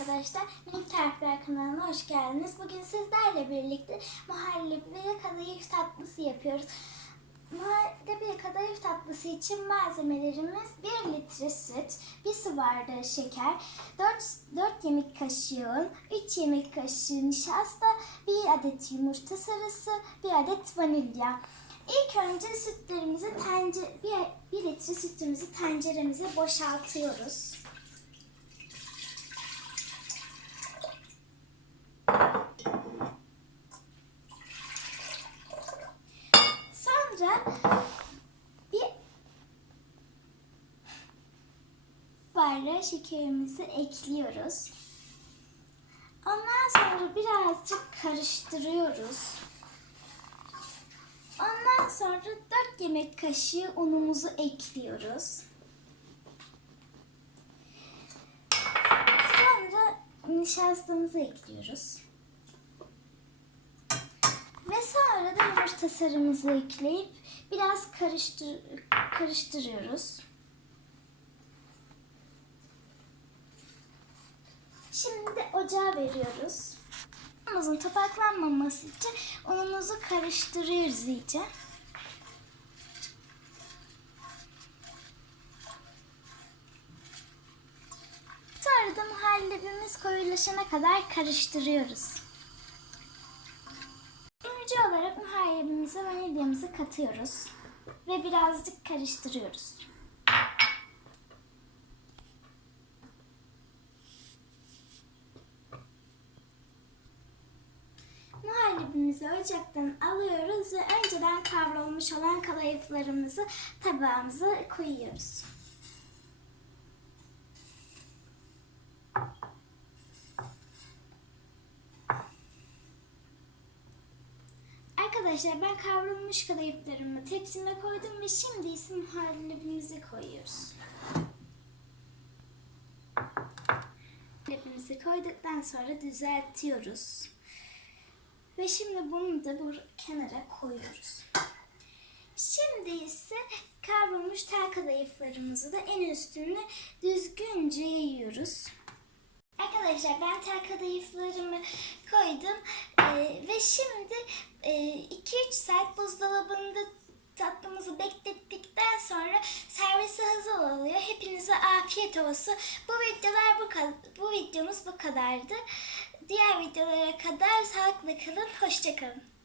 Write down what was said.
arkadaşlar. Minik Tarifler kanalına hoş geldiniz. Bugün sizlerle birlikte muhallebi ve kadayıf tatlısı yapıyoruz. Muhallebi ve kadayıf tatlısı için malzemelerimiz 1 litre süt, 1 su bardağı şeker, 4, 4 yemek kaşığı un, 3 yemek kaşığı nişasta, 1 adet yumurta sarısı, 1 adet vanilya. İlk önce sütlerimizi tencere, 1, 1 litre sütümüzü tenceremize boşaltıyoruz. Sonra bir bardağı şekerimizi ekliyoruz. Ondan sonra birazcık karıştırıyoruz. Ondan sonra 4 yemek kaşığı unumuzu ekliyoruz. Sonra nişastamızı ekliyoruz. Ve yumurta sarımızı ekleyip biraz karıştır karıştırıyoruz. Şimdi de ocağa veriyoruz. Unumuzun topaklanmaması için unumuzu karıştırıyoruz iyice. Sonra da muhallebimiz koyulaşana kadar karıştırıyoruz. Önce olarak muhallebimize vanilyamızı katıyoruz ve birazcık karıştırıyoruz. Muhallebimizi ocaktan alıyoruz ve önceden kavrulmuş olan kadayıflarımızı tabağımıza koyuyoruz. Arkadaşlar ben kavrulmuş kadayıflarımı tepsime koydum ve şimdi ise muhallebimizi koyuyoruz. Muhallebimizi koyduktan sonra düzeltiyoruz. Ve şimdi bunu da bu kenara koyuyoruz. Şimdi ise kavrulmuş tel kadayıflarımızı da en üstüne düzgünce yayıyoruz. Arkadaşlar ben tel kadayıflarımı koydum Ee, ve şimdi 2-3 saat buzdolabında tatlımızı beklettikten sonra servise hazır oluyor. Hepinize afiyet olsun. Bu videolar bu bu videomuz bu kadardı. Diğer videolara kadar sağlıklı kalın, hoşça kalın.